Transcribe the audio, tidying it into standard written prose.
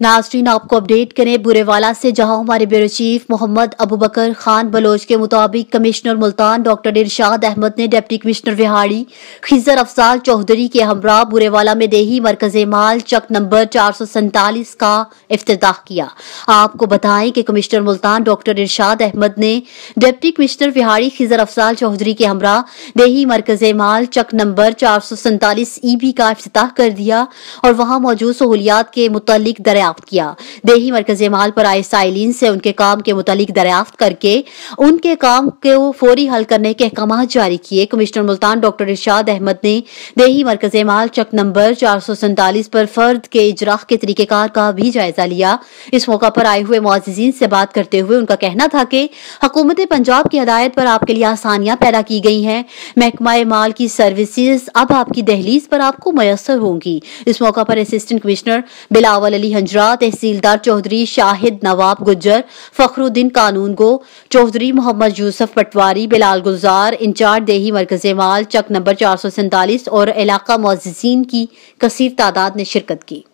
नाज़रीन, आपको अपडेट करें बुरेवाला से, जहां हमारे ब्यूरो चीफ मोहम्मद अबू बकर खान बलोच के मुताबिक कमिश्नर मुल्तान डॉक्टर इरशाद अहमद ने डिप्टी कमिश्नर विहाड़ी खिजर अफजाल चौधरी के हमरा बुरेवाला में देही मरकज माल चक नंबर 447 का इफ्तिताह किया। आपको बताएं कि कमिश्नर मुल्तान डॉक्टर इरशाद अहमद ने डिप्टी कमिश्नर विहाड़ी खिजर अफजाल चौधरी के हमरा देही मरकज माल चक नंबर 447 EB का इफ्तिताह कर दिया और वहां मौजूद सहूलियात के मुतालिक दरियाफ्त किया। देही मरकज माल पर आए साइलिन से उनके काम के मुतालिक दरियाफ्त करके उनके काम को फौरी हल करने के अहकाम जारी किए। कमिश्नर मुल्तान डॉक्टर इरशाद अहमद ने देही मरकज माल चक नंबर 447 पर फर्द के इजरा के तरीकेकार का भी जायजा लिया। इस मौका पर आए हुए मुअज़्ज़िज़ीन से बात करते हुए उनका कहना था कि हुकूमत पंजाब की हदायत पर आपके लिए आसानियां पैदा की गई हैं। महकमा माल की सर्विसेज अब आपकी दहलीज पर आपको मयसर होंगी। इस मौका पर असिस्टेंट कमिश्नर बिलावल अली हंजरा, तहसीलदार चौधरी शाहिद नवाब गुज्जर, फखरुद्दीन कानून गो चौधरी, मोहम्मद यूसुफ पटवारी, बिलाल गुलजार, इंचार्ज देही मरकज माल चक नंबर 447 और इलाका मुअज़्ज़िज़ीन की कसीर तादाद ने शिरकत की।